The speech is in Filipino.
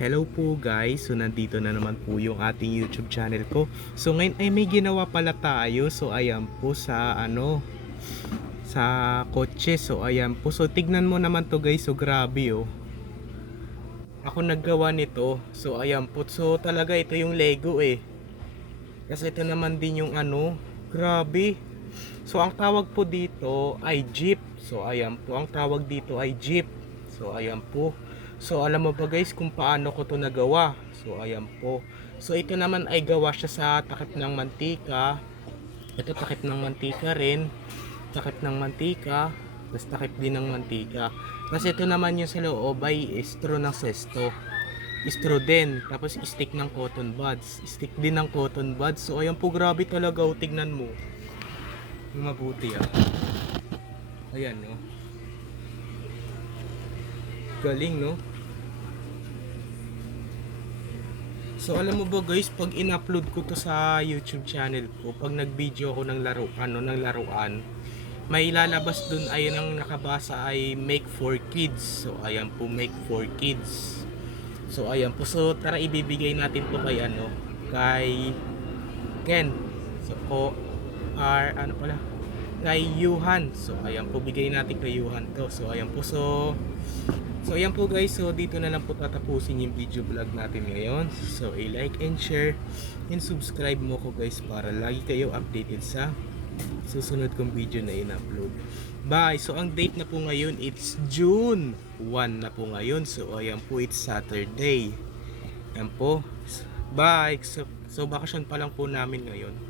Hello po guys, so nandito na naman po yung ating YouTube channel ko. So ngayon ay may ginawa pala tayo. So ayan po sa ano sa kotse. So ayan po. So tignan mo naman to guys. So grabe oh. Ako naggawa nito. So ayan po. So talaga ito yung Lego eh. Kasi ito naman din yung ano. Grabe. So ang tawag po dito ay Jeep. So ayan po. Ang tawag dito ay Jeep. So ayan po. So alam mo ba guys kung paano ko to nagawa? So ayan po. So ito naman ay gawa siya sa takip ng mantika. Ito takip ng mantika rin. Takip ng mantika. Tapos takip din ng mantika. Kasi ito naman yung sa loob ay straw ng sesto. Straw din. Tapos stick ng cotton buds. Stick din ng cotton buds. So ayan po grabe talaga. oh. Tignan mo. Mabuti ah. Ayan no. Galing no. So alam mo ba guys, pag in-upload ko to sa YouTube channel ko, pag nag-video ako ng laro, ano, ng laruan, may lalabas dun ay ang nakabasa ay make for kids. So ayan po make for kids. So ayan po. So tara ibibigay natin to kay ano, kay Ken. So ko R ano pala? Kay Yuhan. So ayan po bigay natin kay Yuhan to. So ayan po. So So ayan po guys, so dito na lang po tatapusin yung video vlog natin ngayon. So i-like and share and subscribe mo ko guys para lagi kayo updated sa susunod kong video na in-upload. Bye! So ang date na po ngayon, it's June 1 na po ngayon. So ayan po, it's Saturday. Ayan po. Bye! So, so bakasyon pa lang po namin ngayon.